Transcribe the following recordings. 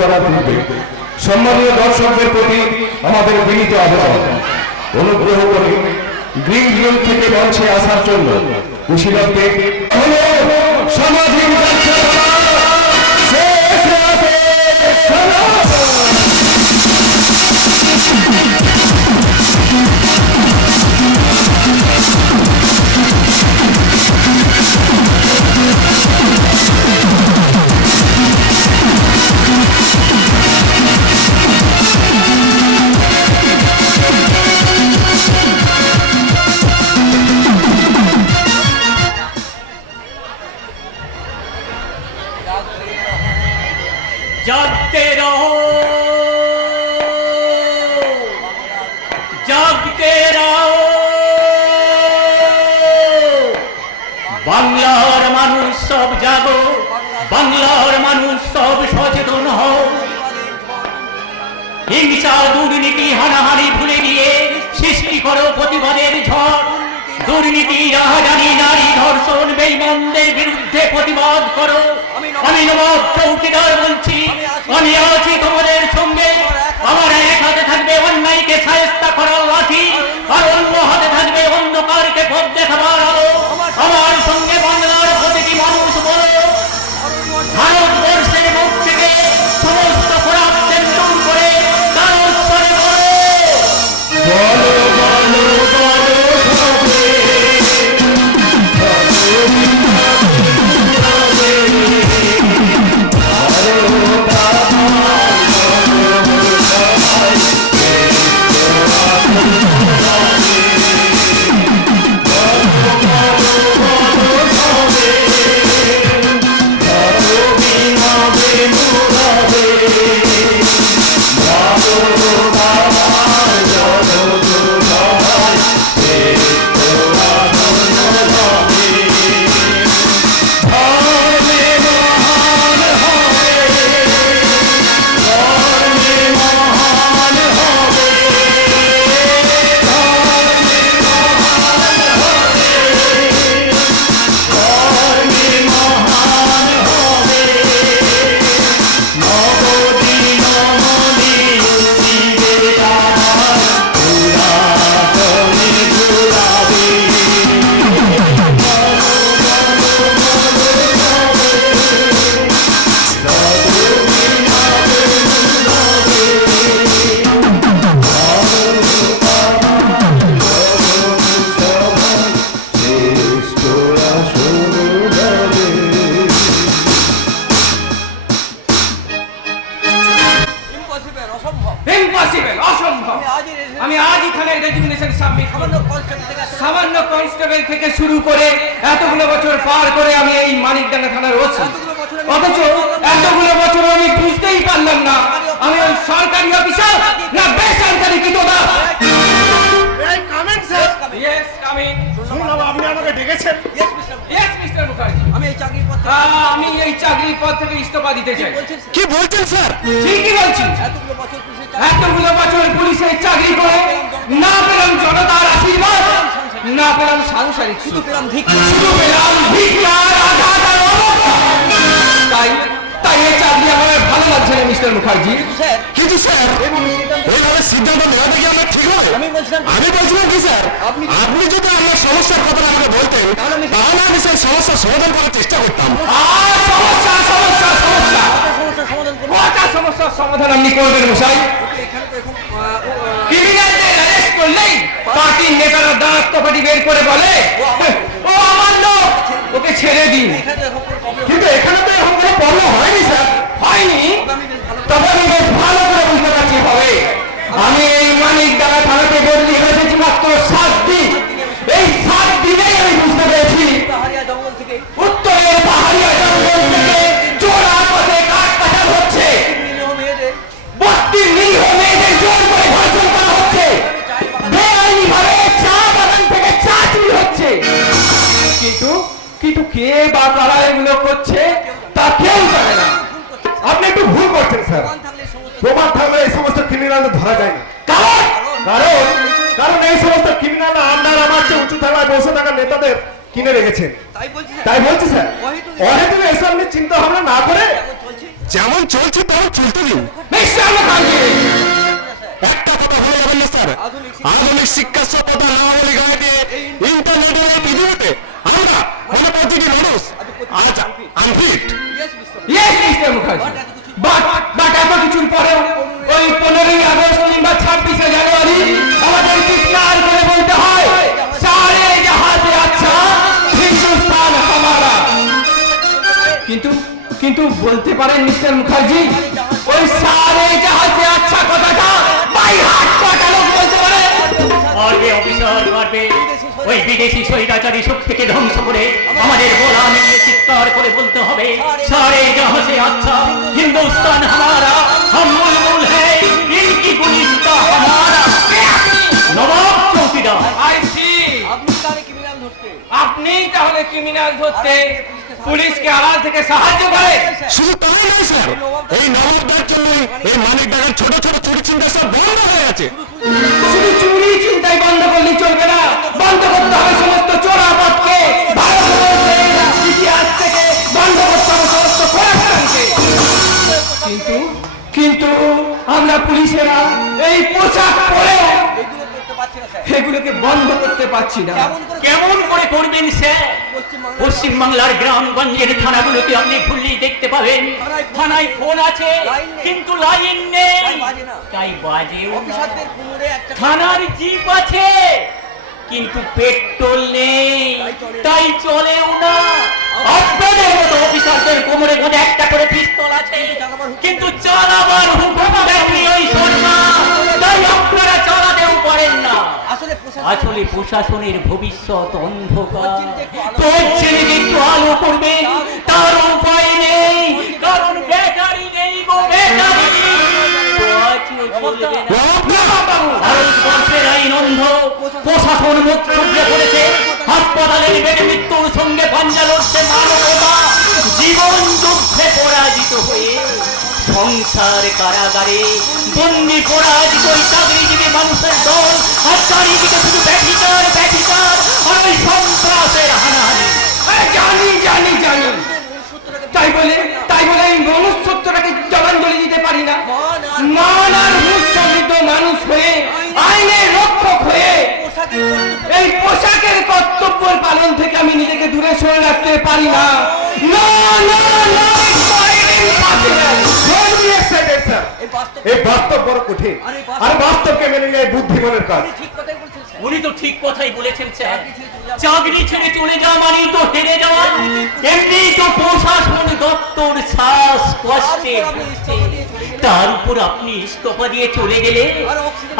করার পূর্বে সম্মানীয় দর্শকদের প্রতি আমাদের বিনীত আবেদন, অনুগ্রহ করে গ্রিন জোন থেকে মঞ্চে আসার জন্য কুশীলবকে সামাজিক जागते रहो, जागते रहो, बांगलार मानुष सब जागो, बांगलार मानुष सब सचेतन हो, हिंसा दुर्नीति हानाहानि भूले दिए सृष्टि करो प्रतिबादेर झड़, दुर्नीति राहाजानी नारी धर्षण बेईमानদের বিরুদ্ধে প্রতিবাদ করো। আমি নবাব চৌকিদার বলছি, আমি আছি তোমাদের সঙ্গে। আমার এক হাতে থাকবে অন্যায়কে শায়েস্তা করার লাঠি, আর অন্য হাতে থাকবে অন্ধকারকে পথ দেখাবার আলো। আমার সঙ্গে বাংলার প্রতিটি মানুষ বলো, ভারতবর্ষের মুখ থেকে সমস্ত খোরাকদের দূর করে তার উৎসরে বলো, সামান্য কনস্টেবল থেকে শুরু করে এতগুলো বছর পার করে আমি এই মানিকডাঙ্গা থানার ওসি, অথচ এতগুলো বছর আমি বুঝতেই পারলাম না আমি ওই সরকারি অফিসার না বেসরকারি কৃতদাস। আমি এই চাকরির পদ থেকে ইস্তফা দিতে চাই। কি বলছেন স্যার? ঠিকই বলছি, এতগুলো বছর পুলিশের চাকরি করে না পেলাম জনতার আশীর্বাদ, না পেলাম সাংসারিক, শুধু পেলাম ভিক্ষার আঘাত আর অবমাননা। তাই এই চাকরি আমার ভালো লাগছে না মিস্টার মুখার্জি। কিন্তু স্যার এইভাবে সিদ্ধান্ত নেওয়া দেখি আমার ঠিক হবে? আমি বলছিলাম কি স্যার, আপনি যদি আমার সমস্যার কথা আমাকে বলতেন তাহলে আমি সেই সমস্যার সমাধান করার চেষ্টা করতাম। সমস্যার সমাধান আপনি করবেন মশাই? ক্রিমিনালদের অ্যারেস্ট করলেই পার্টির নেতারা দাঁত কপাটি বের করে বলে ও আমার লোক, ওকে ছেড়ে দিন। কিন্তু এখানে তো এখন কোনো প্রবলেম হয়নি স্যার। হয়নি? তবে আমি বেশ ভালো করে বুঝতে পারছি হবে। আমি এই মানিকডাঙ্গা থানাতে বদলি হয়েছি মাত্র 7 দিন। এই 7 দিনেই আমি বুঝতে পেরেছি উত্তরের পাহাড়িয়া জঙ্গল থেকে চোরা পথে কাঠ পাচার হচ্ছে, বস্তির নিরীহ মেয়েদের জোর করে ধর্ষণ করা হচ্ছে, বেআইনি ভাবে চা বাগান থেকে চা চুরি হচ্ছে। কিন্তু কে বা কারা এগুলো করছে তা কেউ জানে না। আপনি একটু ভুল করছেন স্যার। প্রমাণ থাকলে এই সমস্ত ক্রিমিনালদের ধরা যায় না। কারণ এই সমস্ত ক্রিমিনালরা আপনার আমার চেয়ে উঁচু থাকায় বসে থাকা নেতাদের কিনে রেখেছেন। তাই বলছি স্যার, অহেতুক এসব নিয়ে চিন্তা ভাবনা না করে যেমন চলছে তেমন চলতে দিন। মিস্টার মুখার্জি, একটা কথা ভুলে যাবেন না স্যার, আধুনিক শিক্ষা সভ্যতা না হলে গায়ে ইন্টারনেটের এই পৃথিবীতে আমরা মানে প্রতিটি মানুষ আজ unfit. Yes mister Mukherjee, but এত কিছুর পরেও ওই 15ই আগস্ট কিংবা 26শে জানুয়ারি আমাদের চিৎকার করে বলতে হয় সারে জাহাজে আচ্ছা হিন্দুস্তান হামারা। কিন্তু বলতে পারেন মিস্টার মুখার্জি, ওই সারে জাহাজে আচ্ছা কথাটা বাই হার্ট কটা লোক বলতে পারে? পারবে অফিসার, পারবে। ওই বিদেশি স্বৈরাচারী শক্তিকে ধ্বংস করে আমাদের গোলামি নিয়ে চিৎকার করে বলতে হবে সারে জাহাজে আচ্ছা হিন্দুস্তান হামারা, हम बुलबुल है इनकी गुलिस्ता हमारा। নবাব চৌকিদার, আই সি, আপনিই তাহলে ক্রিমিনাল ধরতে পুলিশকে আড়াল থেকে সাহায্য করে? শুধু তাই নয় স্যার, এই নবাবদের জন্যই এই মানিক ডাকাত ছোট ছোট চুরি চিন্তা সব বন্ধ হয়ে গেছে। শুধু চুরি চিন্তাই বন্ধ করলেই চলবে না, বন্ধ করতে হবে সমস্ত চোরাপথকে, ভারতবর্ষের ইতিহাস থেকে বন্ধ করতে হবে সমস্ত খোরাককে। কিন্তু আমরা পুলিশেরা এই পোশাক পরে এগুলোকে বন্ধ করতে পারছি না। কেমন করে করবেন স্যার? পশ্চিমবাংলার গ্রামগঞ্জের থানাগুলোতে আপনি খুললেই দেখতে পাবেন থানায় ফোন আছে কিন্তু লাইন নেই, তাই বাজেও না। থানার জিপ আছে কিন্তু পেট্রোল নেই, তাই চলেও না। আপনাদের মতো অফিসারদের কোমরে মধ্যে একটা করে পিস্তল আছে কিন্তু চালাবার হুকুম দেননি ওই সরকার, তাই আপনারা চালাতেও পারেন না। আসলে প্রশাসনের ভবিষ্যৎ অন্ধকার, তোর ছেলেকে একটু আলো করবেন তার উপায় নেই, কারণ ব্যাটারি নেই গো, ব্যাটারি নেই। ভারতবর্ষের আইন অন্ধ, প্রশাসন মুখ থুবড়ে পড়েছে, হাসপাতালের বেডে মৃত্যুর সঙ্গে পাঞ্জা লড়ছে মানবতা, জীবন যুদ্ধে পরাজিত হয়ে সংসার কারাগারে বন্দি পরাজিত ওই চাকরিজীবী মানুষের দল, আর চারিদিকে শুধু ব্যথিকার ব্যথিকার আর ওই সন্ত্রাসের হানাহানি। জানি তাই বলে এই মনুষ্যত্বটাকে জবানবলি দিতে পারি না। মান আর হুঁশ সমৃদ্ধ মানুষ হয়ে, আইনের রক্ষক হয়ে এই পোশাকের কর্তব্য পালন থেকে আমি নিজেকে দূরে সরে রাখতে পারি না। না না না, এই বাস্তব বড় কঠিন, আর বাস্তবকে মেনে নিয়ে বুদ্ধিমানের কাজ। উনি তো ঠিক কথাই বলেছেন স্যার, চাকরি ছেড়ে চলে যাওয়া মানেই তো হেরে যাওয়া। এমনি তো প্রশাসন দপ্তর শ্বাস কষ্টে ভুগছে, তার উপর আপনি ইস্তফা দিয়ে চলে গেলে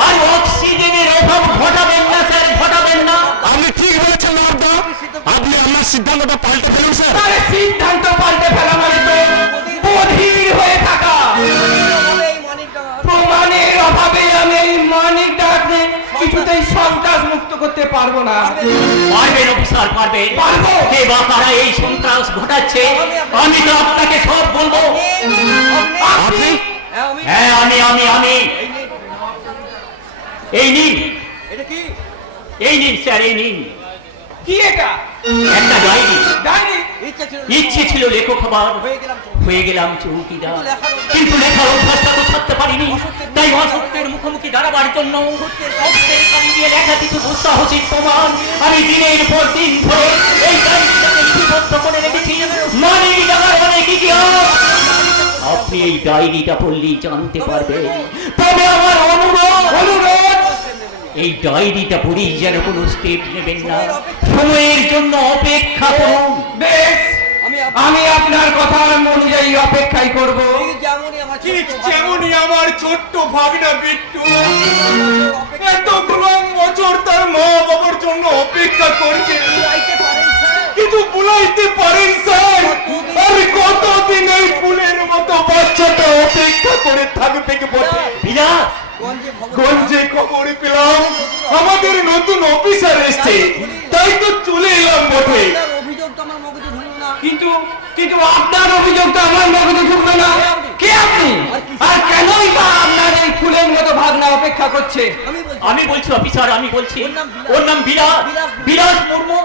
আর অক্সিজেনের অভাব ঘটাবেন না স্যার, ঘটাবেন না। আপনি ঠিক বলেছেন নবাবদা, আপনি আমার সিদ্ধান্তটা পাল্টে ফেলুন স্যার। তাহলে সিদ্ধান্ত পাল্টে ফেলা মানে তো বধির হয়ে থাকা। প্রমাণের অভাবে আমি এই মানিক ডাকাতকে কিছুতেই সন্ত্রাস মুক্ত করতে পারবো না। পারবেন অফিসার, পারবেন। পারবো। কে বা কারা এই সন্ত্রাস ঘটাচ্ছে আমি তো আপনাকে সব বলবো। আপনি? হ্যাঁ আমি এই নিন, এই নিন স্যার, এই নিন কি এটা? একটা ডায়েরি। ডায়েরি? ইচ্ছে ছিল লেখক হবার, হয়ে গেলাম চৌকিদার, কিন্তু লেখার অভ্যাসটা তো ছাড়তে পারিনি। তাই অসত্যের মুখোমুখি দাঁড়াবার জন্য সত্যের কালি দিয়ে লেখা কিছু দুঃসাহসিক প্রমাণ আমি দিনের পর দিন ধরে এই ডায়েরিটাকে লিপিবদ্ধ করে রেখেছি। মানিক ডাকার অনেক ইতিহাস আপনি এই ডায়েরিটা পড়লেই জানতে পারবেন। তবে আমার অনুরোধ এই ডায়েরিটা পড়েই যেন কোনো স্টেপ নেবেন না, সময়ের জন্য অপেক্ষা করুন। বেশ, আমি আপনার কথা অনুযায়ী অপেক্ষাই করব। ঠিক যেমনই আমার ছোট্ট ভাগনা বিট্টু এতগুলো বছর তার মা বাবার জন্য অপেক্ষা করছে, কিন্তু বুলাইতে পারেন স্যার। আর কতদিন এই ফুলের মতো বাচ্চাটা অপেক্ষা করে থাকবে কি বলে? বিলাস, গঞ্জে খবর পেলাম আমাদের নতুন অফিসার এসছে, তাই তো চলে এলাম বটে। কিন্তু আপনার অভিযোগ তো আমার মগজে ঢুকবে না। কে আপনি? আর কেনই বা আপনার এই ফুলের মতো ভাবনা অপেক্ষা করছে? আমি বলছি অফিসার, আমি বলছি ওর নাম বিলাস মুর্মু।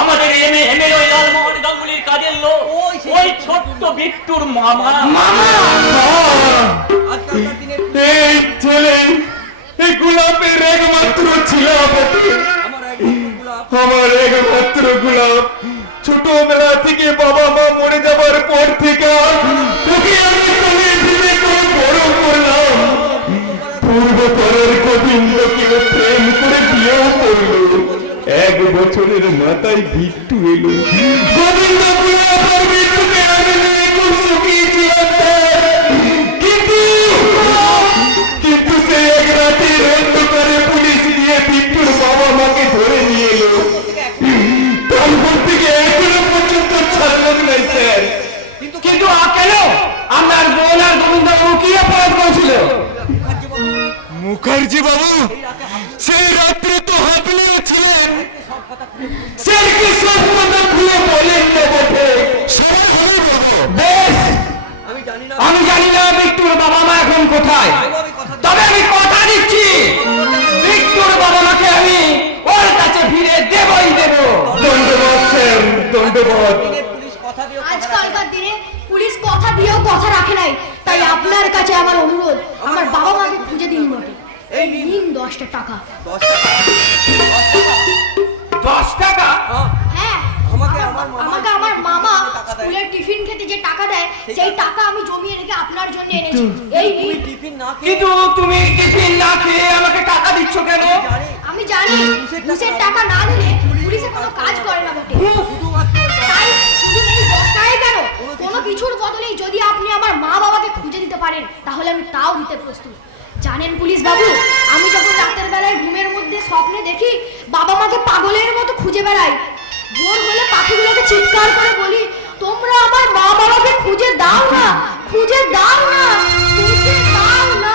আমাদের এমএলএ লালমোহন গাঙ্গুলির কাজের লোক, ওই ছোট্ট বিট্টুর মামা। আজকালকার দিনে এই ছেলে এই গোলাপের একমাত্র ছিল আমার একমাত্র গোলাপ। ছোটবেলা থেকে বাবা মা মরে যাবার পর থেকে তোকে আমি কোলে দিলে করে বড় করলাম। পূর্বপরের গোবিন্দকে প্রেম করে বিয়েও করলো। 1 বছরের মাথায় বিট্টু এলো। গোবিন্দ বলে আবার বিট্টুকে আমি নিয়ে খুব সুখী ছিলাম স্যার। কিন্তু সে এক রাতের অন্ধকারে পুলিশ দিয়ে বিট্টুর বাবা মাকে ধরে নিয়ে এলো। তারপর থেকে এখনো পর্যন্ত ছাড়লেন নাই স্যার। কিন্তু কেন আপনার বোন আর গোবিন্দবাবু কি অপরাধ করেছিল? মুখার্জি বাবু সেই রাত্রে তো হাঁপিয়ে ছিলেন। স্যারকে সব কথা খুলে বলেন না বটে। বেশ, আমি জানি না বিট্টুর বাবা মা এখন কোথায়, তবে আমি কথা দিচ্ছি বিট্টুর বাবা মাকে আমি ওর কাছে ফিরে দেবই দেব। ধন্যবাদ স্যার, ধন্যবাদ। আজকালকার দিনে পুলিশ কথা দিয়েও কথা রাখে নাই, তাই আপনার কাছে আমার অনুরোধ, আমার বাবা মাকে খুঁজে দিন বটে। এই নিন 10টা টাকা। 10 টাকা? হ্যাঁ, আমাকে আমার মামা স্কুলের টিফিন খেতে যে টাকা দেয়, সেই টাকা আমি জমিয়ে রেখে আপনার জন্য এনেছি। এই নিন। কিন্তু তুমি টিফিন না খেয়ে আমাকে টাকা দিচ্ছ কেন? আমি জানি ঘুষের টাকা না দিলে পুলিশে কোনো কাজ করে না বটে। তাই শুধু এই 10 টাকাই কেন, কোনো কিছুর বদলেই যদি আপনি আমার মা বাবাকে খুঁজে দিতে পারেন, তাহলে আমি তাও দিতে প্রস্তুত। জানেন পুলিশ বাবু, আমি যখন রাতের বেলায় ঘুমের মধ্যে স্বপ্নে দেখি বাবা মাকে পাগলের মতো খুঁজে বেড়াই, ভোর হলে পাখিগুলোকে চিৎকার করে বলি, তোমরা আমার মা বাবাকে খুঁজে দাও না, খুঁজে দাও না, খুঁজে দাও না।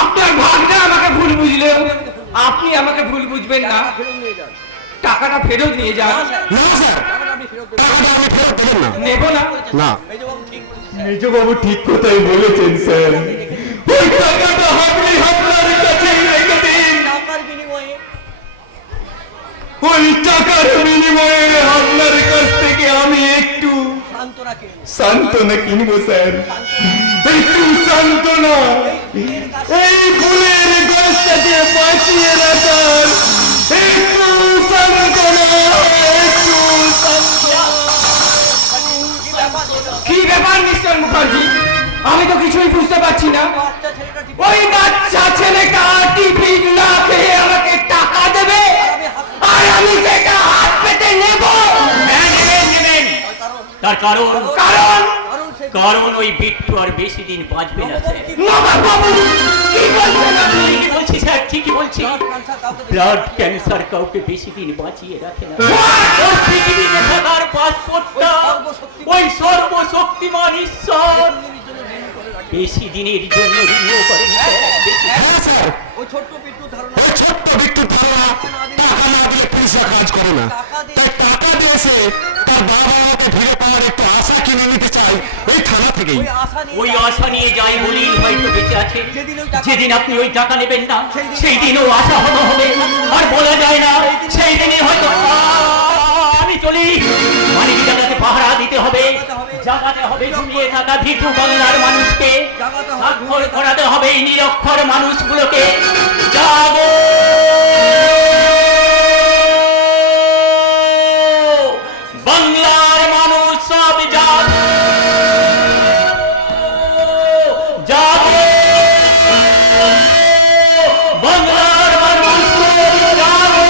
আপনার ভাগনা আমাকে ভুল বুঝলেও আপনি আমাকে ভুল বুঝবেন না। টাকাটা ফেরত নিয়ে যান। না স্যার, নেব না। না, মেজ বাবু ঠিক কথাই বলেছেন স্যার। ওই টাকাটা আপনি আপনার কাছেই রেখে দিন। ওই টাকার বিনিময়ে আপনার কাছ থেকে আমি একটু সান্ত্বনা কিনবো স্যার। একটু সান্ত্বনা, এই ফুলের গাছটাকে বাঁচিয়ে রাখার একটু সান্ত্বনা, একটু সান্ত্বনা। কি ব্যাপার মিস্টার মুখার্জি, আমি তো কিছুই বুঝতে পারছি না। ওই বাচ্চা ছেলেটা টিফিন না খেয়ে আমাকে টাকা দেবে আর আমি সেটা হাত পেতে নেব? হ্যাঁ, নেবেন। তার কারণ কারণ ওই বিট্টু আর বেশি দিন বাঁচবে না স্যার। নবাববাবু, কি বলছেন আপনি? ঠিকই বলছি স্যার, ঠিকই বলছি। ব্লাড ক্যান্সার কাউকে বেশি দিন বাঁচিয়ে রাখে না। ওর পৃথিবীতে থাকার পাসপোর্টটা ওই সর্বশক্তিমান ঈশ্বর বেশি দিনের জন্য রিনিউ করেনি স্যার। ওই ছোট্ট বিট্টুর ধারণা টাকা না দিলে পুলিশরা কাজ করে না। তাই টাকা দিয়েছে তার বাবা মাকে ফিরে পাওয়ার একটা আশা কিনে নিতে চাই ওই থানা থেকেই। ওই আশা নিয়ে যাই বলি হয়তো বেঁচে আছে। যেদিন আপনি ওই টাকা নেবেন না, সেই দিনও আশা হতো হবে। আর বলা যায় না সেই দিনে হয়তো আমি চলি। মানিক জায়গাতে পাহারা দিতে হবে, জাগাতে হবে ঘুমিয়ে থাকা ভিটু বাংলার মানুষকে, স্বাক্ষর করাতে হবে এই নিরক্ষর মানুষগুলোকে। জাগো বাংলার মানুষ, সব জাগো, জাগো বাংলার মানুষ, জাগো।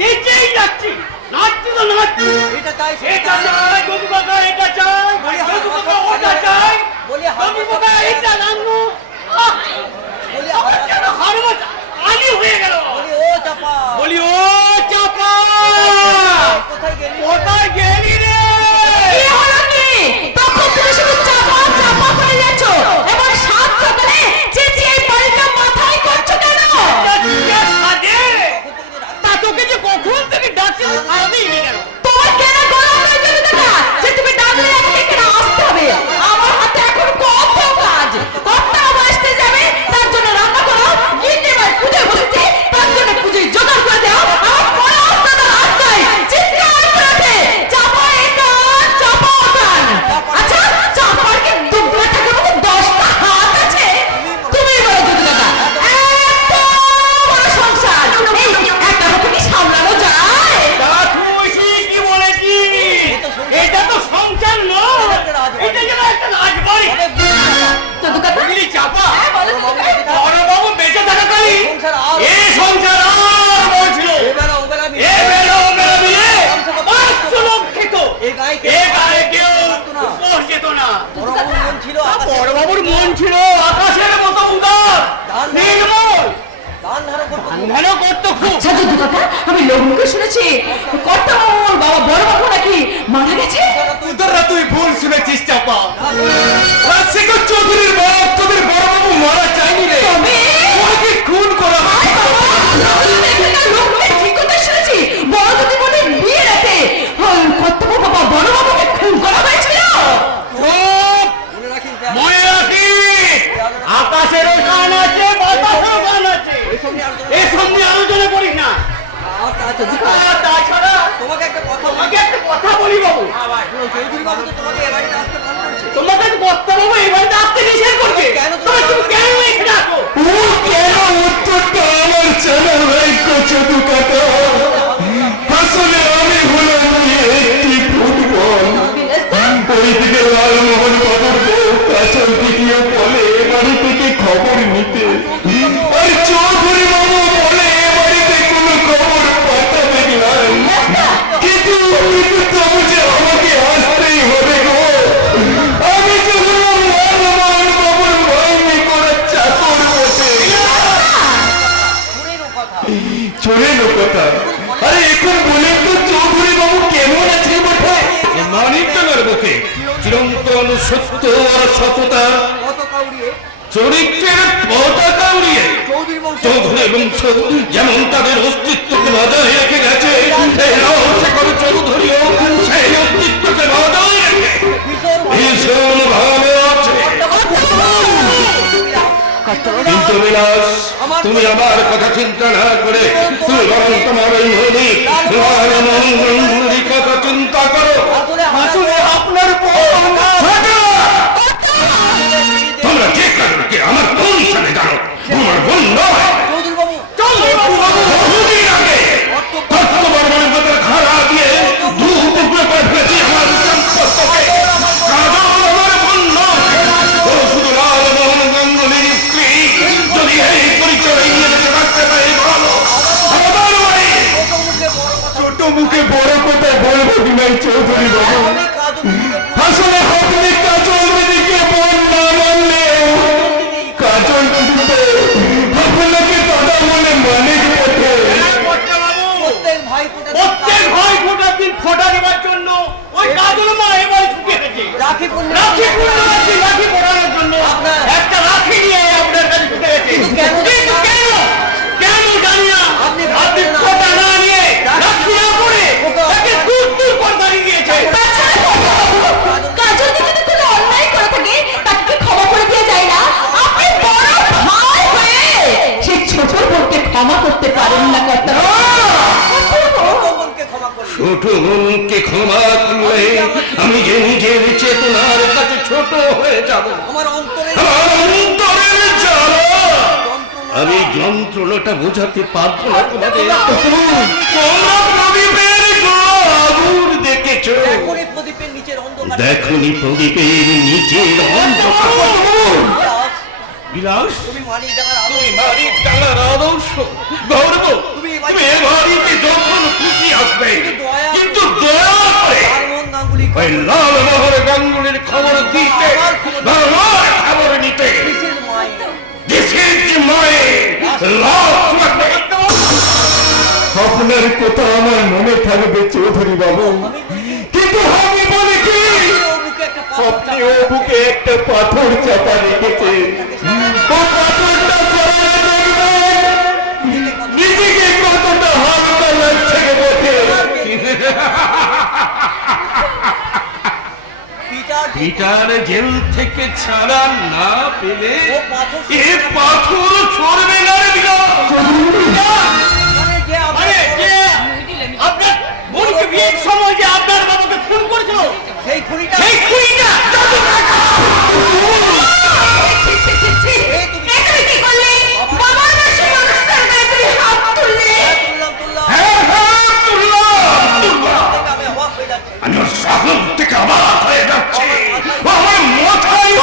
নিচেই যাচ্ছি, নাচছি তো নাচছি। এটা চাই এটা চাই গরু বাবা, এটা চাই গরু বাবা, ওটা চাই গরু বাবা, এটা নাঙ্গু। আমার যেন হারমোজ আলি হয়ে গেল। বলি ও চাপা, কোথায় গেলি রে? কি হলো কি? তখন তুমি শুধু চাপা চাপা করে যাচ্ছ। এবার সাত সকালে চেঁচিয়ে বাড়িটা মাথায় করছো কেন? তা তোকে যে কখন থেকে ডাকছি সারাদিন গেল। তোমার কেন গলা হয়ে যেতে না যে তুমি ডাকলে আমাকে কেন আসতে হবে? আমার হাতে এখন কত কাজ। কর্তাও আসতে যাবে, তার জন্য রান্না করো। গিন্নি ভাই পুজো বসেছে, তার জন্য পুজোয় জোগাড় করে দাও। আমার কোনো অবস্থা না রাস্তায় চিৎকার করে ওঠে, চাপা এটা চাপা ওখান। আচ্ছা, চাপার কি দুর্গা ঠাকুর মতো 10টা হাত আছে? তুমি বলো দুর্গা দাদা, এত বড় সংসার, এই একটা হাতে কি সামলানো যায়? তা তুই কি বলেছিস? এটা তো সংসার নয়, এটা যেন একটা রাজবাড়ি। চোদ্দ কথা? বুঝলি চাপা, হ্যাঁ, বলো তো। বড় বাবু বেঁচে থাকাকালীন এই সংসার আর বলছিল। এ বেলা ও বেলা মিলে 500 লোক খেত। এ গায়ে কেউ উপোস যেত না। বড় বাবুর মন ছিল আকাশের মতো উদার, নির্মল, ধানও করতো খুব। আচ্ছা চোদ্দ কথা, আমি লোককে শুনেছি কর্তা মামুর বাবা বড় বাবু নাকি মারা গেছে। তোরা তুই ভুল শুনেছিস চাপা। রাজশেখর চৌধুরীর বাপ তোদের বড়বাবু মারা যায়নি রে, তবে ওকে খুন করা হয়। লোককে ঠিক কথা শুনেছি, বড় দিদি বোনের বিয়ে রাতে কর্তা বাবা বড় বাবুকে খুন করা হয়েছিল। মনে রাখিস, আকাশেরও গান আছে, বাতাসেরও গান আছে। এই সঙ্গে আলোচনা করিস না। আর তাছাড়া তোমাকে একটা কথা বলি বাবু, তোমাকে কর্তা বাবু এই বাড়িতে আসতে নিষেধ করবে। তুমি কেন এখানে আসো? ও কেন উত্তরটা আমার জানা নাই কচু কাটা। আসলে আমি হলাম কি একটি ফুটবল। ওইদিকে লালমোহন বাবুর বউ কাঁচল দ্বিতীয় বলে এ বাড়ি থেকে খবর নিতে, আর চৌধুরী বাবু বলে এ বাড়িতে কোনো খবর পাঠাবে না। কিন্তু তবু যে আমাকে আসতেই হবে গো। আমি যে হলাম লালমোহন বাবুর মাইনে করা চাকর বটে। চোরের কথা, আরে এখন বলেন তো চৌধুরী বাবু কেমন আছে বটে? মানিকডাঙ্গার বুকে চিরন্তন সত্য আর সততা চরিত্রের পতাকা উড়িয়ে চৌধুরী বংশ যেমন তাদের অস্তিত্বকে বজায় রেখে গেছে, এই রাজশেখর চৌধুরীও সেই অস্তিত্বকে বজায় রেখে ভীষণ ভাবে আছে। কিন্তু বিলাস, তুমি আমার কথা চিন্তা না করে তুমি বরং তোমার ওই মৌলিক লালমোহন কথা চিন্তা করো। আসলে আপনার তোমরা ঠিক করো কি আমার বোন হিসাবে জানো, তোমার বোন নয়। বহুদিন আগে তত্ত্ববর্মনের মতো খাড়া দিয়ে দু টুকরো করে ফেলেছি আমার সম্পর্ককে। কাজল আমার বোন নয়, ও শুধু লালমোহন গাঙ্গুলির স্ত্রী। যদি এই পরিচয় নিয়ে বেঁচে থাকতে পারি ভালো, আমার বাড়ি ছোট মুখে বড় কথা বলবো কি নাই চৌধুরী বাবু? আসলে আপনি কাজল দিদিকে বোন না মানলেও কাজল দিদিতে আপনাকে দাদা বলে মানিক পথে। প্রত্যেক ভাই ফোটার দিন ফোটা দেওয়ার জন্য ওই কাজল মা এবারে ছুটে গেছে। রাখি পড়ানোর জন্য একটা রাখি নিয়ে আপনার কাছে ছুটে গেছে। কিন্তু কেন জানি না। আপনি ফোটা না নিয়ে রাখি না পড়ে তাকে দূর করে দাঁড়িয়ে দিয়েছে। কাজল দিদি যদি কোনো অন্যায় করে থাকে তাকে কি ক্ষমা করে দিয়ে যায় না? আপনি বড় ভাই হয়ে সেই ছোট বোনকে ক্ষমা করতে পারেন না কর্তা। ছোট মনকে ক্ষমা করলে আমি যে নিজের চেতনার কাছে ছোট হয়ে যাব। আমার অন্তরের জ্বালা, আমি যন্ত্রণাটা বোঝাতে পারবো না তোমাদের। তোমরা প্রদীপের আগুন দেখেছো, দেখনি প্রদীপের নিচের অন্ধকার। বিলাস, তুমি মানিকডাঙ্গার আদর্শ গর্ব। তুমি এ বাড়িতে যখন খবর দিতে না আমার খবর নিতে। This is my last আপনার কথা আমার মনে থাকবে চৌধুরী বাবু, কিন্তু আমি বলি কি আপনি ও বুকে একটা পাথর চাপা রেখেছেন। ও পাথরটা সরালে দেখবেন নিজেকে কতটা হালকা লাগছে বটে। পিটার জেল থেকে ছাড়া না পেলে এ পাথর ছড়বে না রে আপনার বোনকে বিয়ের সময় যে আপনার বাবাকে খুন করেছিল সেই খুনিটা আমি ওর সকল থেকে অবাক হয়ে যাচ্ছে। আমার মাথায়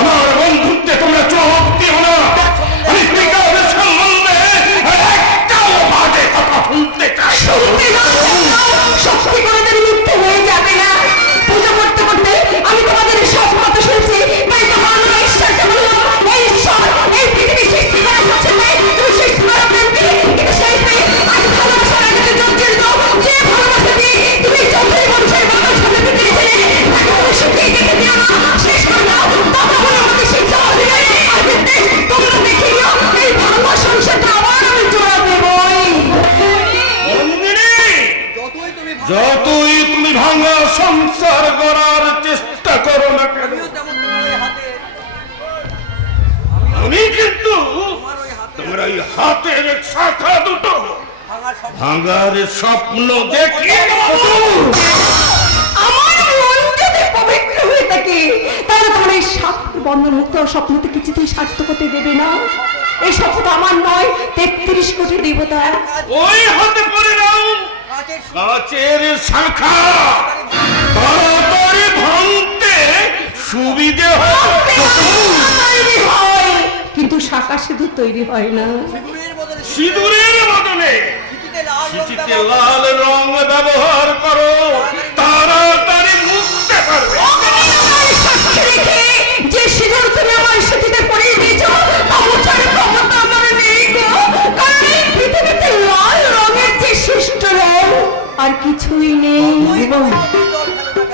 আমার বন্ধুত্বে তোমরা চোখ দিও না। আমি পিটারের সম্বন্ধে একটাও বাজে কথা শুনতে চাই না। সত্যি কোনোদিন মিথ্যে হয়ে যাবে না। পূজা করতে করতে আমি তোমাদের সব কথা শুনছি, তাই তো বাংলা ঈশ্বরকে বললাম, এই ঈশ্বর এই পৃথিবী সৃষ্টি করা হচ্ছে না, তুমি সৃষ্টি করা প্রেমকে, কিন্তু সেই প্রেম আজ ভালোবাসার আগে জর্জরিত। যে ভালোবাসা দিয়ে তুমি যতই বংশের বাবার সাথে পেতেছিলে তাকে তুমি শুকিয়ে যেতে দিও না, শেষ করে দাও। তখন আমাদের শিক্ষা হবে। আর বিদ্বেষ তোমরা দেখে নিও, এই ভাঙা সংসারটা আবার আমি জোড়া দেবই। যতই তুমি ভাঙা সংসার করার চেষ্টা করো না কেন, আমি কিন্তু তোমার ওই হাতের শাখা দুটো ভাঙার স্বপ্ন দেখি। আমার মন যদি পবিত্র হয়ে থাকে তাহলে তোমার এই বন্ধন মুক্ত স্বপ্নতে কিছুতেই সার্থক হতে দেবে না। এই স্বপ্ন আমার নয়, 33 কোটি দেবতা। ওই হাতে পড়ে নাও কাচের শাখা, তাড়াতাড়ি ভাঙতে সুবিধে হয়, কিন্তু শাখা সিঁদুর তৈরি হয় না। সিঁদুরের বদলে চিঠিতে লাল রং ব্যবহার করো, তাড়াতাড়ি মুছতে পারবে। যে সিঁদুর তুমি আমার সাথীতে পরিয়ে দিয়েছো তা মোছার ক্ষমতা আমার নেই গো। কারণ এই পৃথিবীতে লাল রঙের যে শ্রেষ্ঠ রং আর কিছুই নেই।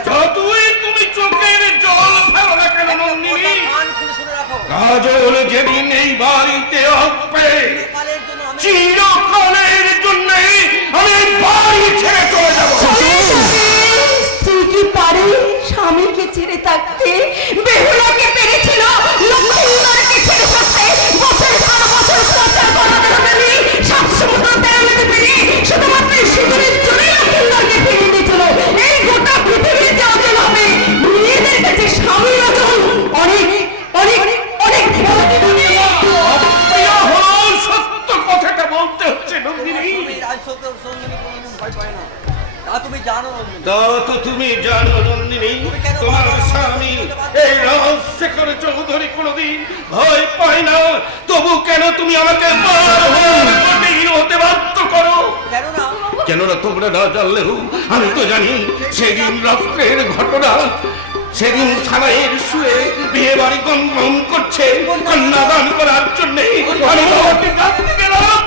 যতই তুমি চোখের জল ফেলো না কেন নন্দিনী, কাজল যেদিন এই বাড়িতে আসবে চিরকালের জন্য আমি বাড়ি ছেড়ে চলে যাবো। স্ত্রী কি পারে স্বামীকে ছেড়ে থাকতে? বেহুলাকে পেরেছিল লক্ষ্মীন্দরকে ছেড়ে থাকতে। বছর পর বছর প্রচার করাতে হবে সব সমুদ্র তেরাতে পেরে শুধুমাত্র সিঁদুরের জন্যই লক্ষ্মীন্দরকে ফিরিয়ে দিয়েছিল। এই গোটা পৃথিবীর যে অচল হবে মেয়েদের কাছে স্বামীর অচল অনেক অনেক অনেক। সত্য কথাটা বলতে হচ্ছে নন্দিনী। তুমি জানো নন্দিনী, তোমার স্বামী এই রাজশেখর চৌধুরী কোনদিন ভয় পায় না, তবু কেন তুমি আমাকে হতে বাধ্য করো? কেননা তোমরা না জানলেও আমি তো জানি সেদিন রাত্রের ঘটনা। সেদিন থানায় শুয়ে বিয়ে বাড়ি গম করছে কন্যাদান করার জন্য আমি বাবাকে ডাকতে গেলাম।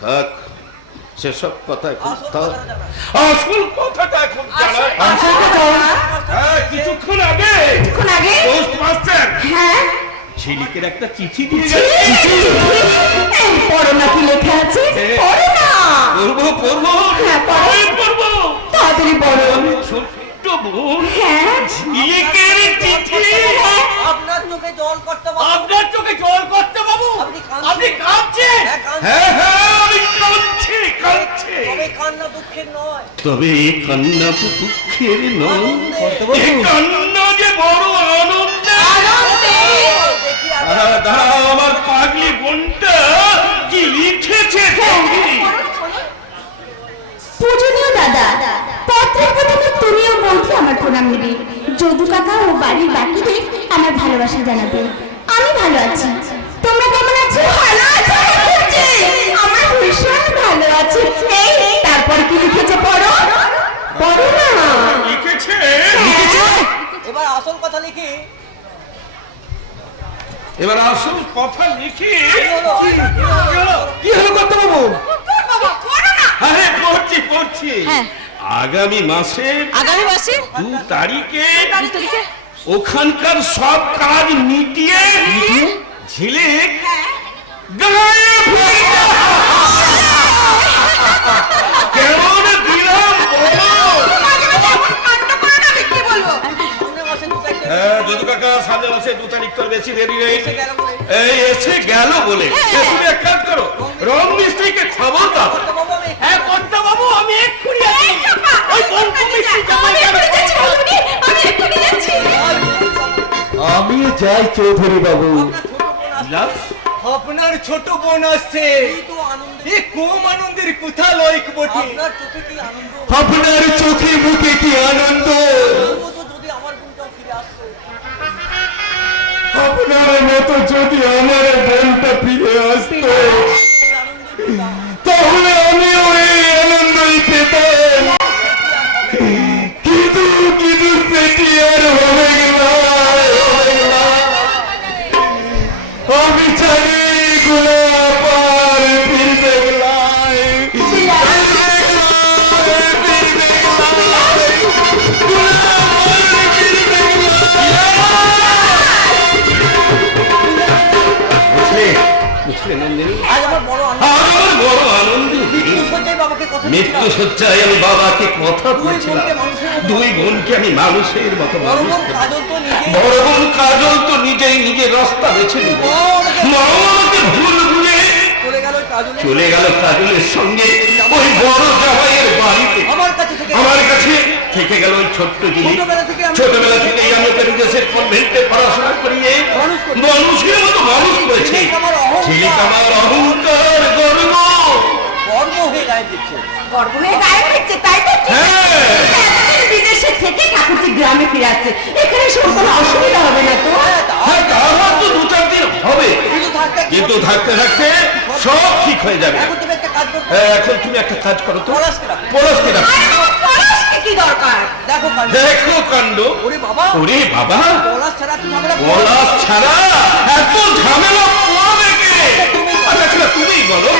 থাক, সেসব কথা এখন থাক, আসল কথাটা এখন জানাই। কিছুক্ষণ আগে পোস্টমাস্টার ঝিলিকের একটা চিঠি দিয়ে গেছে। পড়ো না, কি লেখা আছে? পড়ো না। পড়বো তাড়াতাড়ি পড়ো। ছোট্ট বোন হ্যাঁ ঝিলিকের চিঠি। আপনার চোখে জল করতে বাবু, আপনার চোখে জল করতে বাবু, আপনি কাঁদছেন? হ্যাঁ আমি কাঁদছি। তবে কান্না দুঃখের নয়, তবে এই কান্না তো দুঃখের নয়, এই কান্না যে বড় আনন্দের। দাঁড়া আমার পাগলি বোনটা কি দাদা, পত্রের প্রথমে তুমিও বৌদি আমার প্রণাম নেবে। যদু কাকা ও বাড়ির বাকিদের আমার ভালোবাসা জানাবে। আমি ভালো আছি, তোমরা কেমন আছো? ভালো আছি, আমার ভীষণ ভালো আছে। এই তারপর কি লিখেছে পড়ো, পড়ো না। লিখেছে এবার আসল কথা লিখি। এবার আসল কথা লিখি। কি হলো কর্তা বাবু? আরে পড়ছি আগামী মাসের 2 তারিখে ওখানকার সব কাজ মিটিয়ে ঝিলিক গায়েব হয়ে যাবে। কেমন দিলাম বলো? হ্যাঁ যদু কাকা, সামনে মাসে 2 তারিখ তোর বেশি দেরি নেই। এই এসে গেল বলে তুমি এক কাজ করো, রং মিস্ত্রিকে খবর দাও। হ্যাঁ কর্তা বাবু, আমি এক্ষুনি আছি। ওই কোন মিষ্টি জামাই আমি যাই চৌধুরী বাবু। আপনার ছোট বোন আসছে, এ কম আনন্দের কথা লয় বটে। আপনার চোখে মুখে কি আনন্দ! আপনার মতো যদি আমার বোনটা ফিরে আসতো তাহলে আমিও এই আনন্দই পেতাম, কিন্তু কিন্তু সেটি আর হবে না। আমি জানি গুলো পার ফিরবে মৃত্যু সজ্জায় আমি বাবাকে কথা বলেছিলাম, 2 বোনকে আমি মানুষের মতো বড় বোন কাজল তো নিজেই নিজের রাস্তা বেছে নিল। মা আমাকে ভুল ভুলে চলে গেল কাজলের সঙ্গে ওই বড় জামাইয়ের বাড়িতে। আমার কাছে থেকে গেল ওই ছোট্ট জিনিস। ছোটবেলা থেকেই আমি ওকে বিদেশের কনভেন্টে পড়াশোনা করিয়ে মানুষের মতো মানুষ করেছি। ঝিলিক আমার অহংকার, গর্ব হয়ে গায়ে দিচ্ছে, তাই তো? বিদেশে থেকে ঠাকুরজি গ্রামে ফিরে আসছে, এখানে সব কোনো অসুবিধা হবে না তো? তারপর তো 2-4 দিন হবে, কিন্তু থাকতে থাকতে সব ঠিক হয়ে যাবে। এখন তুমি একটা কাজ করো তো, পলাশকে ডাকো। কি দরকার? দেখো কাণ্ড। ওরে বাবা, পলাশ ছাড়া এত ঝামেলা পোয়াবে কে? আচ্ছা তুমিই বলো,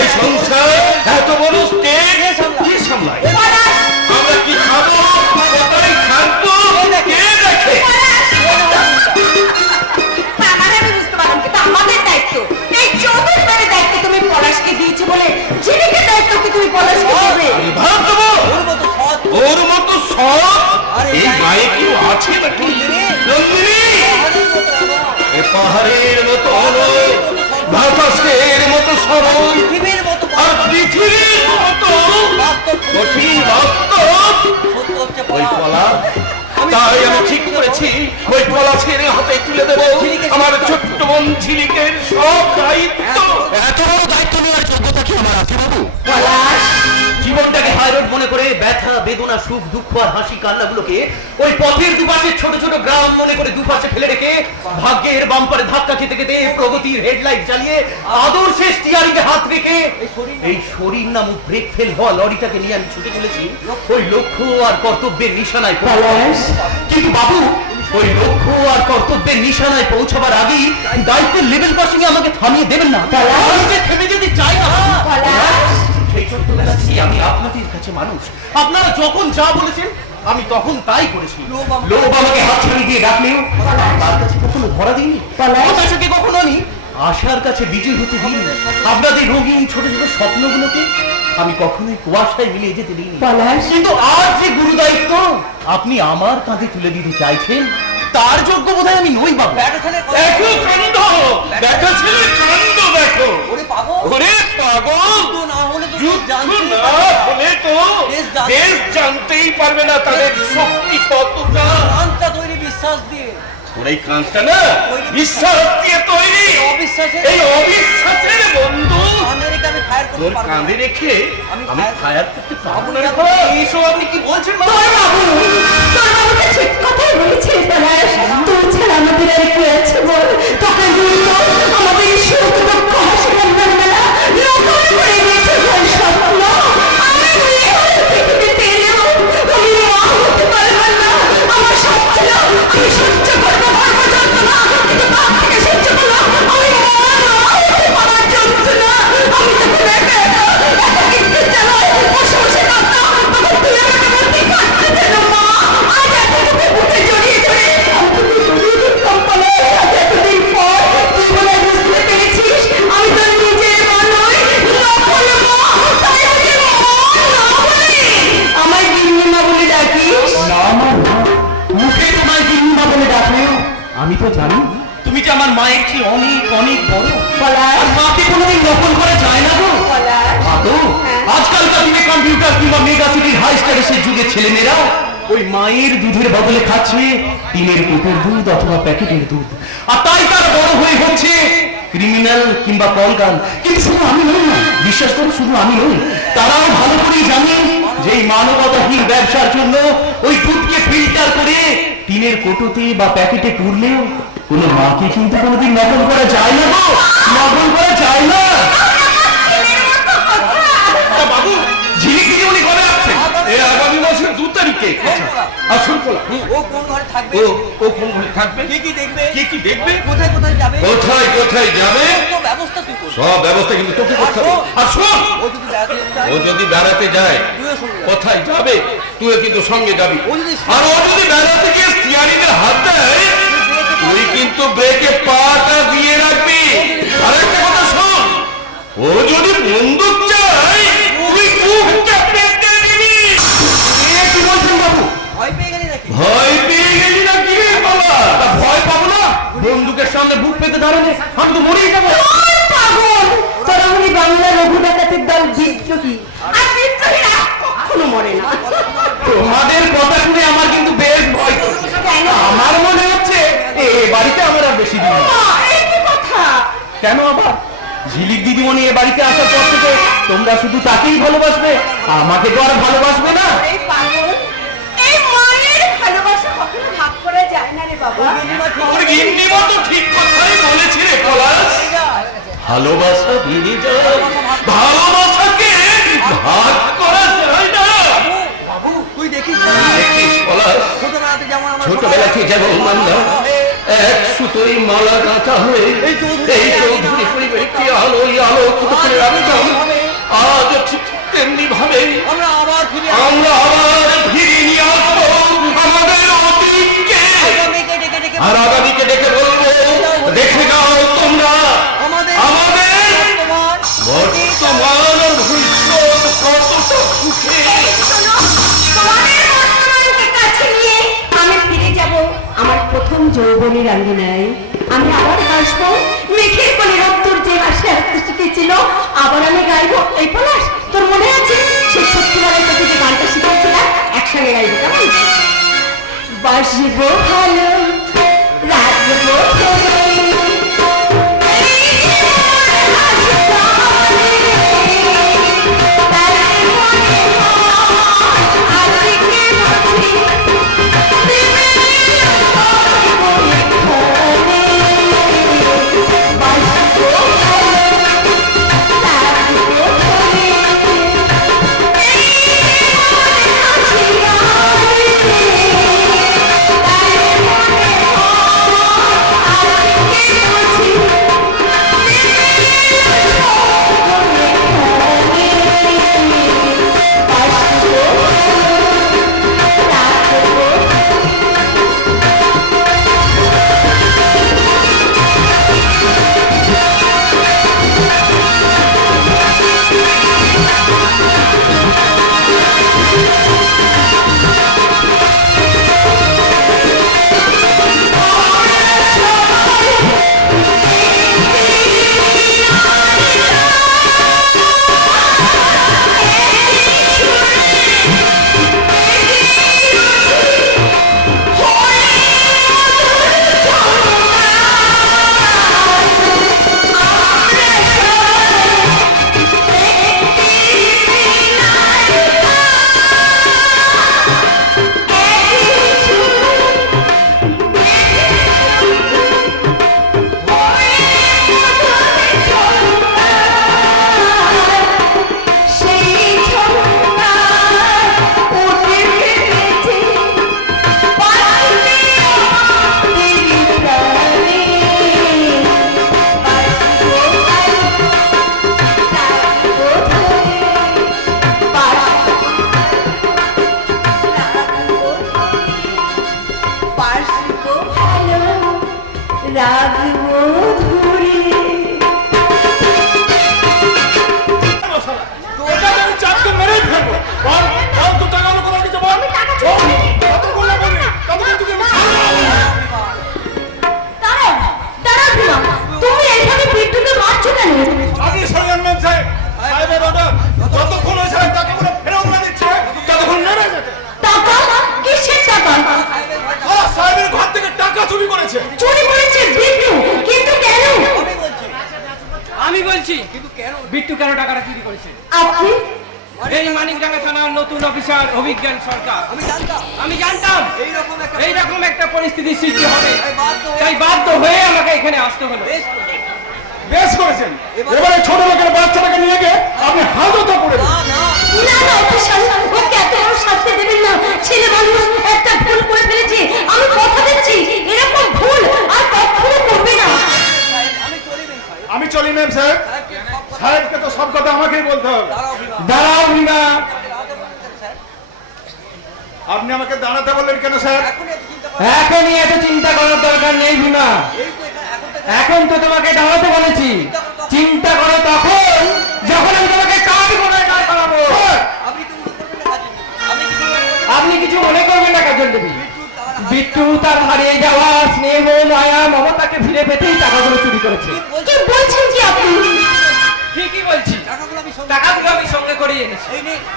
এই সংসার এত বড় স্টেজ কি সামলায়? আমরা কি খাবো, কোথায় থাকবো, কে দেখে? আমি বুঝতে পারলাম, কিন্তু আমাদের দায়িত্ব, এই চৌধুরীর দায়িত্ব তুমি পলাশকে দিয়েছো বলে ঝিলিকের দায়িত্ব কি তুমি পলাশকে দেবে? ভাব দেবো ওর মতো সৎ এই গায়ে কেউ আছে নাকি? নন্দিনী, এ পাহাড়ের মতো নয়, বাতাসের মতো সরল, আর পৃথিবীর মতো কঠিন বাস্তব ওই পলাশ। তাই আমি ঠিক করেছি ওই পলাশের হাতে তুলে দেবো আমার ছোট্ট বোন ঝিলিকের সব দায়িত্ব। এত বড় দায়িত্ব নেওয়ার যোগ্যতা কি আমার আছে বাবু? পলাশ, জীবনটাকে হাইরোড মনে করে ব্যথা বেদনা সুখ দুঃখ আর হাসি কান্নাগুলোকে ওই পথের দুপাশে ছোট ছোট গ্রাম মনে করে দুপাশে ফেলে রেখে ভাগ্যের বাম্পারে ধাক্কা খেতে খেতে প্রগতির হেডলাইট চালিয়ে আদর্শের স্টিয়ারিংয়ে হাত রেখে এই শরীর নামক ব্রেক ফেল হওয়া লরিটাকে নিয়ে আমি ছুটে চলেছি ওই লক্ষ্য আর কর্তব্যের নিশানায়। কিন্তু বাবু, ওই লক্ষ্য আর কর্তব্যের নিশানায় পৌঁছাবার আগেই দায়িত্বের লেভেল পাসিং আমি থামিয়ে দেবেন না। আমি যে থেমে যেতে চাই না। সেই ছোট্টবেলা থেকে আমি আপনাদের কাছে মানুষ, আপনারা যখন যা বলেছেন আমি তখন তাই করেছি। লোক আমাকে হাত ছাড়ি দিয়ে ডাকলেও তার কাছে কখনো ধরা দিইনি, হতাশাকে কখনো নি আশার কাছে বিজয় হতে দিইনি। আপনাদের রঙিন ছোট ছোট স্বপ্নগুলোকে আমি কখনোই কুয়াশায় মিলিয়ে যেতে দিইনি। কিন্তু আজ যে গুরু দায়িত্ব আপনি আমার কাঁধে তুলে দিতে চাইছেন তার যোগ্য বোধহয় আমি নই বাবু। দেখো কাণ্ড, দেখো ছেলে কাণ্ড, দেখো ওরে পাগল, যুদ্ধ না হলে তো দেশ জানতেই পারবে না তাদের শক্তি কতটা। বিশ্বাস দিয়ে। তোর এই কাঁচটা না বিশ্বাস দিয়ে তৈরি। অবিশ্বাসে এই অবিশ্বাসের বন্ধু আমেরিকাতে ফায়ার তোর করতে পারবো কাঁধে না। রেখে আমি আমি ফায়ার করতে পারবো না রে। আপনি এইসব আপনি কি বলছেন বাবা? তোর বাবু তো ঠিক কথাই বলেছে পলাশ। তোর ছাড়া আমাদের আর কি আছে বল? তোকে বলতো আমাদের সুখ দুঃখ হাসি কান্না না নকল করে দিয়েছে ঘর স্বপ্ন। আমি বিয়ে হয়ে পৃথিবীতে এলেও আমি মা হতে পারবো না। আমার সব ছিল আমি সহ্য করতে পারবো যন্ত্রণা, কিন্তু বাপ থেকে সহ্য করলাম আমি মা হতে পারার যন্ত্রণা। আমি যখন একা একা একা কিনতে চালাই বসে বসে কাঁদতাম, তখন তুই আমাকে বলতে কাঁদতে যেন মা। আজ এত তোকে বুকে জড়িয়ে জড়িয়ে আমি তোকে জড়িয়ে ধরতাম পলাশ। আজ এতদিন পর তুই বলে বুঝতে পেরেছিস আমি তোর নিজের মা নই, নকল মা। তাই আমি মা না বলে আমায় গিন্নিমা বলে ডাকিস। না আমার মা, মুখে তোমায় গিন্নিমা বলে ডাকলেও আমি তো জানি তুমি যে আমার মায়ের চেয়ে অনেক অনেক বড়। পলাশ আর মাকে কোনোদিন নকল করা যায় না গো। পলাশ আদৌ আজকালকার দিনে কম্পিউটার কিংবা মেগা সিটির হাই স্ট্যাটাসের যুগে ছেলেমেয়েরা ওই মায়ের দুধের বদলে খাচ্ছে টিনের কুটোর দুধ অথবা প্যাকেটের দুধ, আর তাই তার বড় হয়ে হচ্ছে ক্রিমিনাল কিংবা কলগান। কিন্তু শুধু আমি নই না, বিশ্বাস করো শুধু আমি নই, তারাও ভালো করেই জানে যে এই মানবতাহীন ব্যবসার জন্য ওই দুধকে ফিল্টার করে টিনের কোটোতে বা প্যাকেটে পুরলেও কোনো মাকে কিন্তু কোনোদিন নকল করা যায় না গো, নকল করা যায় না। তা বাবু ঝিলিক দিদি উনি কবে আসছে? এই আগামী মাসের 2 তারিখে। আসুন পোলা। ও কোন ঘরে থাকবে? ও কোন ঘরে থাকবে? কি কি দেখবে? কি দেখবে? কোথায় কোথায় যাবে? কোথায় কোথায় যাবে? তো ব্যবস্থা তুই করবি। সব ব্যবস্থা কিন্তু তোকে করতে হবে। আর শোন, ও যদি বেড়াতে যায়, ও যদি বেড়াতে যায় তুইও সঙ্গে যাবি। কোথায় যাবে তুই কিন্তু সঙ্গে যাবি। ও যদি আর ও যদি বেড়াতে গিয়ে স্টিয়ারিং এর হাত দেয় তুই কিন্তু ব্রেকে পাটা দিয়ে রাখবি। আর একটা কথা শোন, ও যদি বন্দুক চায় তুই মুখটা পেতে দিবি। এ কি বলছেন বাবু? ভয় পেয়ে গেলি নাকি? ভয় পেয়ে গেলি না কি রে বাবা? তা ভয় পাবো না? বন্দুকের সামনে বুক পেতে দাঁড়ালে আমি তো মরেই যাবো। পাগল তোরা উনি বাংলা রঘু ডাকাতের দল বিদ্রোহী, আর বিদ্রোহীরা কখনো মরে না। তোমাদের কথা শুনে আমার কিন্তু বেশ ভয় করছে। কেন? আমার মনে হচ্ছে এ বাড়িতে আমার আর বেশি দিন নেই। মা, এই কি কথা? কেন আবার? ঝিলিক দিদিমণি এ বাড়িতে আসার পর থেকে তোমরা শুধু তাকেই ভালোবাসবে, আমাকে তো আর ভালোবাসবে না। এই পাগল, এই মায়ের ভালোবাসা কখনো ভাগ করা যায় না রে বাবা। ওর গিন্নিমা তো ঠিক কথাই বলেছি রে পলাশ। ভালোবাসা বেড়ে যায়, ভালোবাসাকে ভাগ করা যায় না। বাবু তুই দেখিস না? দেখিস পলাশ, ছোটবেলাতে যেমন আমরা ছোটবেলাতে যেমন মানলাম এক সুতোই মালা গাঁথা হয়ে এই চৌধুরী পরিবারকে আলোয় আলোকিত করে রাখতাম, আজ ঠিক তেমনি ভাবে আমরা আবার ফিরে আমরা আবার ফিরে নিয়ে আসবো আমাদের অতীতকে। আগামীকে ডেকে ডেকে আর আগামীকে ডেকে বলবো, দেখে যাও তোমরা আমাদের আমাদের বর্তমান বর্তমান ভবিষ্যৎ কতটা সুখে। শোনো, তোমাদের বর্তমানকে কাছে নিয়ে আমি ফিরে যাব আমার প্রথম যৌবনের আঙ্গিনায়। আমি আবার হাসবো, মেঘের কোলে রক্তর যে হাসি আসতে শিখেছিল আবার আমি গাইবো। এই পলাশ, তোর মনে আছে সে ছোট্টবেলায় তোকে যে গানটা শিখেছিলাম? একসঙ্গে গাইবো কেমন? বাসবো ভালো, রাখবো ভালো, এই জীবন হাসি তারে মনে হয় আজকে বসি প্রেমের বই ঘরে। বাসবো ভালো, রাখবো ভালো, এই জীবন হাসি তারে মনে রাখবো ধরে। ওটাকে আমি চাপকে মেরেই ফেলবো। বল, বল, তোর টাকাগুলো কোথায় গেছে বল? বল, কতগুলো বলবি? কতগুলো তোকে আমি ছাড়বো না। দাঁড়াও দাঁড়াও ভীমা, তুমি এইভাবে বিট্টুকে মারছো কেন? আপনি সরিয়ে নেন সাহেব। সাহেবের অর্ডার। যতক্ষণ ওই সাহেব টাকাগুলো ফেরত না দিচ্ছে, ততক্ষণ মেরে যেতে। টাকা? কিসের টাকা? সাহেবের ঘর থেকে টাকা চুরি করেছে। চুরি করেছে বিট্টু, কিন্তু কেন? আমি বলছি বিট্টু কেন টাকাটা চুরি করেছে? আপনি? এই মানিকডাঙ্গা থানার নতুন অফিসার অভিজ্ঞান সরকার। আমি জানতাম এইরকম একটা পরিস্থিতির সৃষ্টি হবে, তাই বাধ্য হয়ে আমাকে এখানে আসতে হলো। বেশ করেছেন। এবারে ছোট লোকের বাচ্চাটাকে নিয়ে গিয়ে আপনি হাজতে পড়ে না না অফিসার, ওকে এত বড় শাস্তি দেবেন না। ছেলে মানুষ একটা ভুল করে ফেলেছে, আমি কথা দিচ্ছি এরকম ভুল আর কখনো করবে না। আমি চলি ম্যাম সাহেব। সাহেবকে তো সব কথা আমাকেই বলতে হবে। দাঁড়াও ভীমা, আপনি আমাকে দাঁড়াতে বললেন কেন স্যার? এখনই এত চিন্তা করার দরকার নেই ভীমা। এখন তো তোমাকে দাঁড়াতে বলেছি। চিন্তা করো তখন যখন আমি তোমাকে কাজ করে দাঁড় করাবো। আপনি কিছু মনে করবেন না কাজল দেবী। বিট্টু তার হারিয়ে যাওয়া স্নেহ মায়া মমতাকে ফিরে পেতেই টাকাগুলো চুরি করেছে। কি বলছেন কি আপনি? ঠিকই বলছি, টাকাগুলো আমি সঙ্গে করে এনেছি।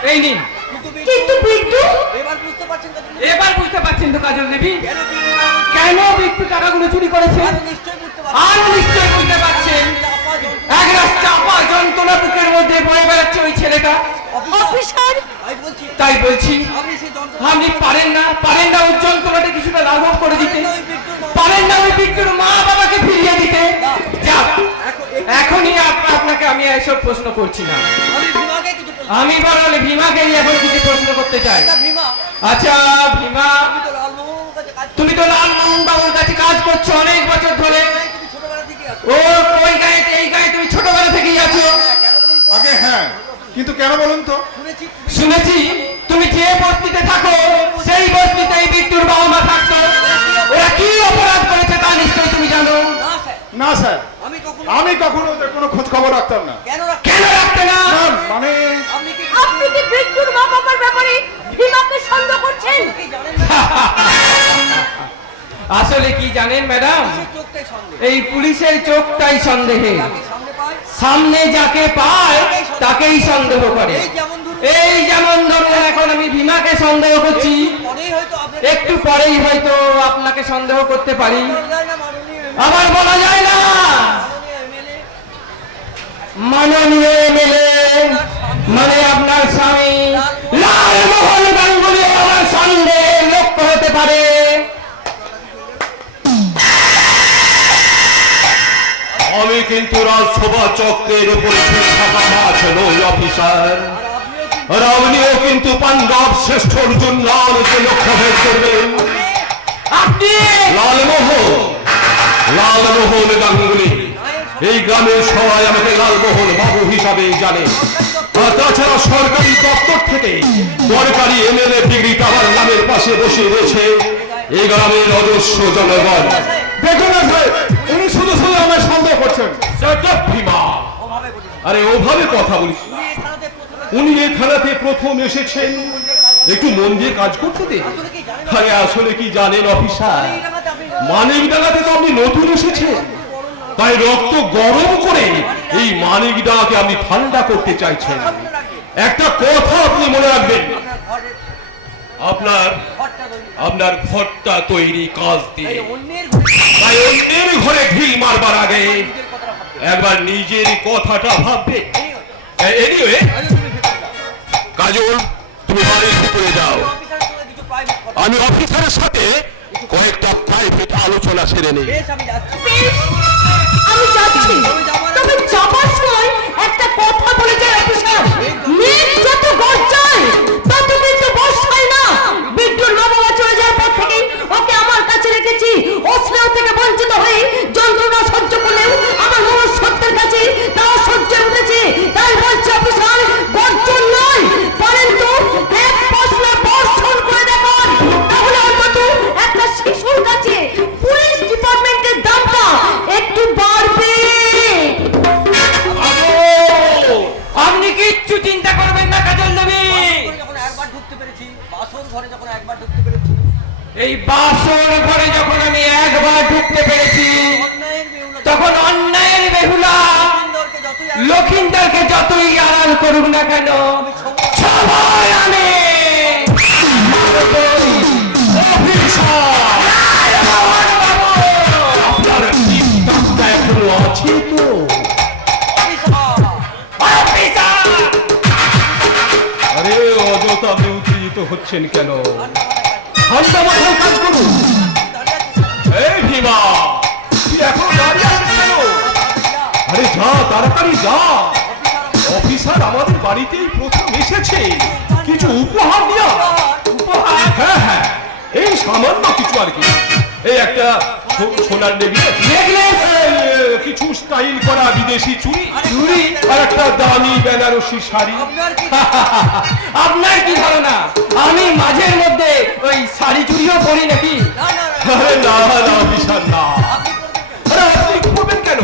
এই নিন। কিন্তু বিট্টু? এবার বুঝতে পারছেন তো কাজল দেবী কেন বিট্টু টাকাগুলো চুরি করেছে? আর নিশ্চয় বুঝতে পারছেন, এক রাত চাপা যন্ত্রণা বুকের মধ্যে বয়ে বেড়াচ্ছে ওই ছেলেটা। অফিসার? তাই বলছি আপনি পারেন না ওই যন্ত্রণাটা কিছুটা লাঘব করে দিতে? পারেন না ওই বিট্টুর মা বাবাকে ফিরিয়ে দিতে? যাক, এখনই আপনাকে আমি এসব প্রশ্ন করছি না। আমি বরং ভীমাকে এখন কিছু প্রশ্ন করতে চাই। আচ্ছা ভীমা, তুমি তো লালমোহন বাবুর কাছে কাজ করছো অনেক বছর ধরে। ও ওই গায়ে এই গায়ে তুমি ছোটবেলা থেকেই আছো। আগে হ্যাঁ, কিন্তু কেন বলুন তো? শুনেছি তুমি যে বস্তিতে থাকো সেই বস্তিতেই বিট্টুর বাবা মা থাকতো। ওরা কি অপরাধ করেছে তা নিশ্চয়ই তুমি জানো। না স্যার, আমি কখনো ওদের কোনো খোঁজ খবর রাখতাম না। কেন রাখতে না? না, মানে আপনি কি বিট্টুর মা বাবার ব্যাপারে ভীমাকে সন্দেহ করছেন? আসলে কি জানেন ম্যাডাম, এই পুলিশের চোখটাই সন্দেহে। সামনে যাকে পায় তাকেই সন্দেহ করে। এই যেমন ধরুন এখন আমি ভীমাকে সন্দেহ করছি, একটু পরেই হয়তো আপনাকে সন্দেহ করতে পারি। আবার বলা যায় না মাননীয় এমএলএ মানে আপনার স্বামী লালমোহন গাঙ্গুলি আমার সন্দেহের লক্ষ্য হতে পারে। আমি কিন্তু রাজসভা চক্রের উপরে ঝুলে থাকা মাছ নই অফিসার। আর আপনিও কিন্তু পাঞ্জাব শ্রেষ্ঠ অর্জুন লাল যে লক্ষ্য ভেদ করবেন। আপনি লালমোহন গাঙ্গুলি। এই গ্রামের সবাই আমাকে লালমোহন বাবু হিসাবে জানে। আর তাছাড়া সরকারি দপ্তর থেকে সরকারি এমএলএ ডিগ্রিটা আমার নামের পাশে বসে রয়েছে এই গ্রামের অজস্র জনগণ। দেখুন না স্যার, উনি শুধু শুধু আমার সন্দেহ করছেন। ভীমা, আরে ওভাবে কথা বলিস। উনি এই থানাতে প্রথম এসেছেন, একটু মন দিয়ে কাজ করতে দে। আরে আসলে কি জানেন অফিসার, মানিকডাঙ্গাতে তো আপনি নতুন এসেছেন, তাই রক্ত গরম করে এই মানিকডাঙ্গাকে আপনি ঠান্ডা করতে চাইছেন। একটা কথা আপনি মনে রাখবেন, আপনার ঘরটা তৈরি কাজ দিয়ে, তাই অন্যের ঘরে ঢিল মারবার আগে একবার নিজের কথাটা ভাববে। এনিওয়ে কাজল, তুমি বাড়ির ভিতরে যাও, আমি অফিসারের সাথে কয়েকটা প্রাইভেট আলোচনা সেরে নেই। বেশ, আমি যাচ্ছি। তবে যাবার সময় একটা কথা বলে যায় অফিসার, মেঘ যত গর্জায় তত কিন্তু বর্ষায় না। বিট্টুর মা বাবা চলে যাওয়ার পর থেকে ওকে আমার কাছে রেখেছি। ও স্নেহ থেকে বঞ্চিত হয়ে যন্ত্রণা সহ্য করলেও আমার মনুষ্যত্বের কাছে তাও সহ্য উঠেছে। তাই বলছে অফিসার, গর্জন নয়, পারেন তো এক পশলা বর্ষণ করে দেখান, তাহলে অন্তত একটা শিশুর কাছে পুলিশ ডিপার্টমেন্টের দামটা করুক না কেন, সবাই আমি আপনার চিন্তা এখনো আছে তো? আরে অযথা আপনি উত্তেজিত হচ্ছেন কেন? ঠান্ডা মাথায় কাজ করুন। এই ভীমা, তুই এখন দাঁড়িয়ে আছিস কেন? আরে যা, তাড়াতাড়ি যা। অফিসার আমাদের বাড়িতেই প্রথম এসেছে, কিছু উপহার দিয়া। উপহার? হ্যাঁ হ্যাঁ, এই সামান্য কিছু আর কি। এই একটা সোনার নেকলেস, কিছু স্টাইল করা বিদেশি চুড়ি, আর একটা দামি বেনারসি শাড়ি। আপনার কি ধারণা আমি মাঝের মধ্যে ওই শাড়ি চুড়িও পরি নাকি? আরে না না অফিসার না, আরে আপনি করবেন কেন?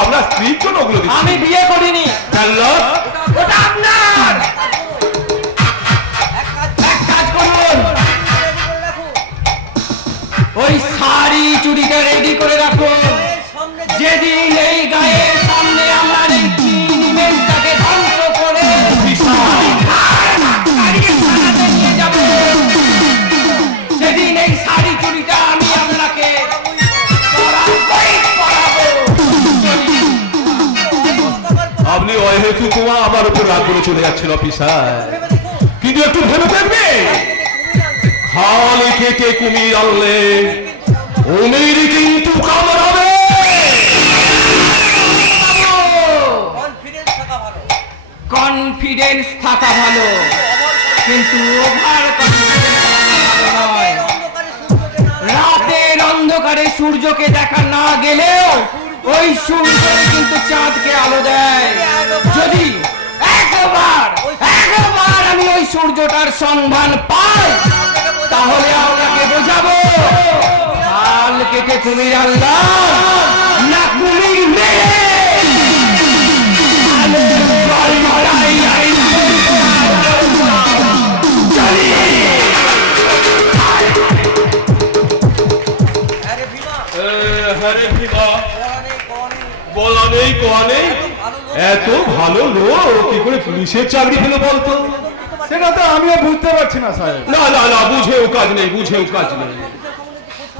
আপনার স্ত্রীর জন্য ওগুলো দিচ্ছি। আমি বিয়ে করিনি। ওটা আপনার। এক কাজ করুন, ওই শাড়ি চুড়িটা রেডি করে রাখুন। যেদিন এই গায়ের সামনে আমার এই ইমেজটাকে ধ্বংস করে নিয়ে যাবে, সেদিন এই শাড়ি চুড়িটা আমি আপনাকে আপনি অহেতু তোমা আমার উপর রাগ করে চলে যাচ্ছেন অফিসার, কিন্তু একটু ভেবে দেখবে, খালি কেটে কুমির আনলে কুমির কিন্তু কামড়াবে। কনফিডেন্স থাকা ভালো, কিন্তু ওভার কনফিডেন্স নয়। রাতের অন্ধকারে সূর্যকে দেখা না গেলেও ওই সূর্য কিন্তু চাঁদকে আলো দেয়। যদি একবার আমি ওই সূর্যটার সন্ধান পাই, তাহলে আপনাকে বোঝাবো হাল কেটে কুমির আনলাম না কুমির মেরে বলা নেই কোয়া নেই, এত ভালো লোক কি করে পুলিশের চাকরি পেল বলতো? সেটা তো আমিও বুঝতে পারছি না সাহেব। না না না, বুঝেও কাজ নেই, বুঝেও কাজ নেই।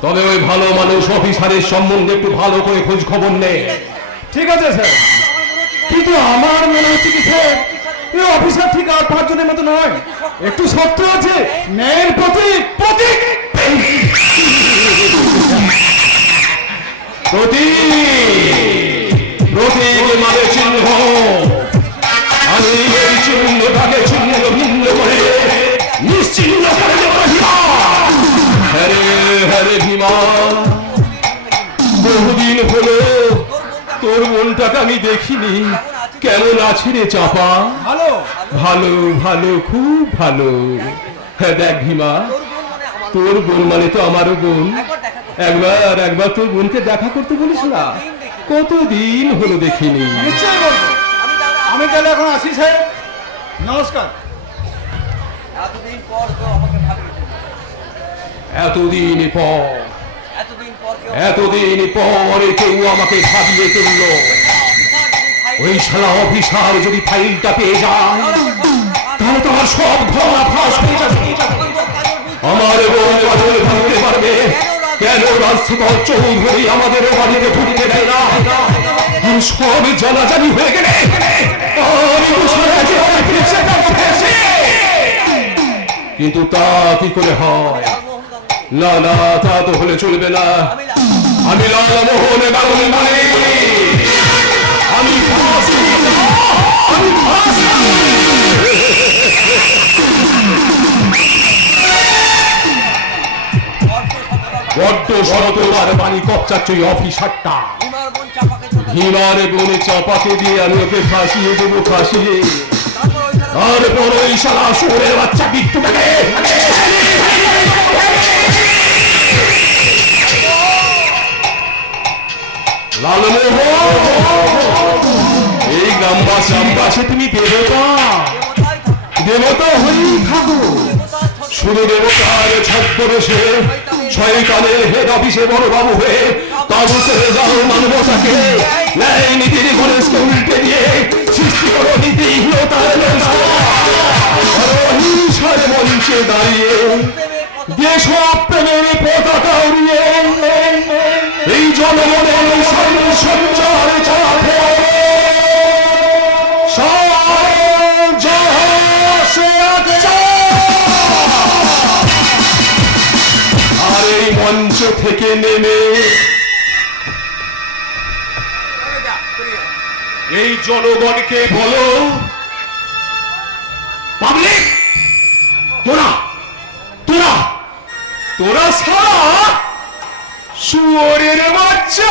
তবে ওই ভালো মানুষ অফিসারের সম্বন্ধে একটু ভালো করে খোঁজ খবর নেই। ঠিক আছে স্যার, কিন্তু আমার মনে হচ্ছে কি স্যার, এই অফিসার ঠিক আর 5 জনের মতো নয়, একটু শক্ত আছে, ন্যায়ের প্রতীক। প্রতীক মানে চিহ্ন। আমি এই চিহ্নটাকে ছিন্ন ভিন্ন করে নিশ্চিহ্ন করে দেব ভীমা। হ্যাঁ রে ভীমা, বহুদিন হলো তোর মনটাকে আমি দেখিনি। কেমন আছে রে চাপা? ভালো ভালো ভালো, খুব ভালো। হ্যাঁ দেখ ভীমা, তোর বোন মানে তো আমারও বোন। একবার তোর বোনকে দেখা করতে বলিস না, কতদিন হলো দেখিনি। নিশ্চয়ই বলবো। আমি তাহলে এখন আসি স্যার, নমস্কার। এতদিন পরে কেউ আমাকে ভাবিয়ে তুললো। ওই শালা অফিসার যদি ফাইলটা পেয়ে যায়, তাহলে তো আমার সব ধরা ফাঁস হয়ে যাবে। আমার বোন কাজল ভাবতে পারবে কেন রাজশেখর চৌধুরী আমাদের বাড়িতে ঢুকতে দেয় না। আর সব জানাজানি হয়ে গেলে আমি কিন্তু তা কি করে হয়? না না, তা তো হলে চলবে না। আমি লালমোহন গাঙ্গুলি মানে আমি বড্ড সততার বাণী কপচাচ্ছি অফিসারটা। হিমার বোনে চাপাকে দিয়ে আমি ওকে ফাঁসিয়ে দেবো, ফাঁসিয়ে। আর বড় এই শালা শুয়োরের বাচ্চা বিট্টুটাকে লালমোহন, এই গ্রামবাসে তুমি দেবতা হয়েই থাকো। শুধু দেবতার ছদ্মবেশে শয়তানের হেড অফিসে বড় বাবু হয়ে তাবু করে যাও মানবতাকে ন্যায় নীতির গণেশকে উল্টে দিয়ে সৃষ্টি করো নীতিহীনতার অহিংসার মঞ্চে দাঁড়িয়ে দেশপ্রেমের পতাকা উড়িয়ে এই জনগণের সঞ্চার চাপে আর এই মঞ্চ থেকে নেমে এই জনগণকে বলো, পাবলিক তোরা তোরা তোরা সারা শুয়োরের বাচ্চা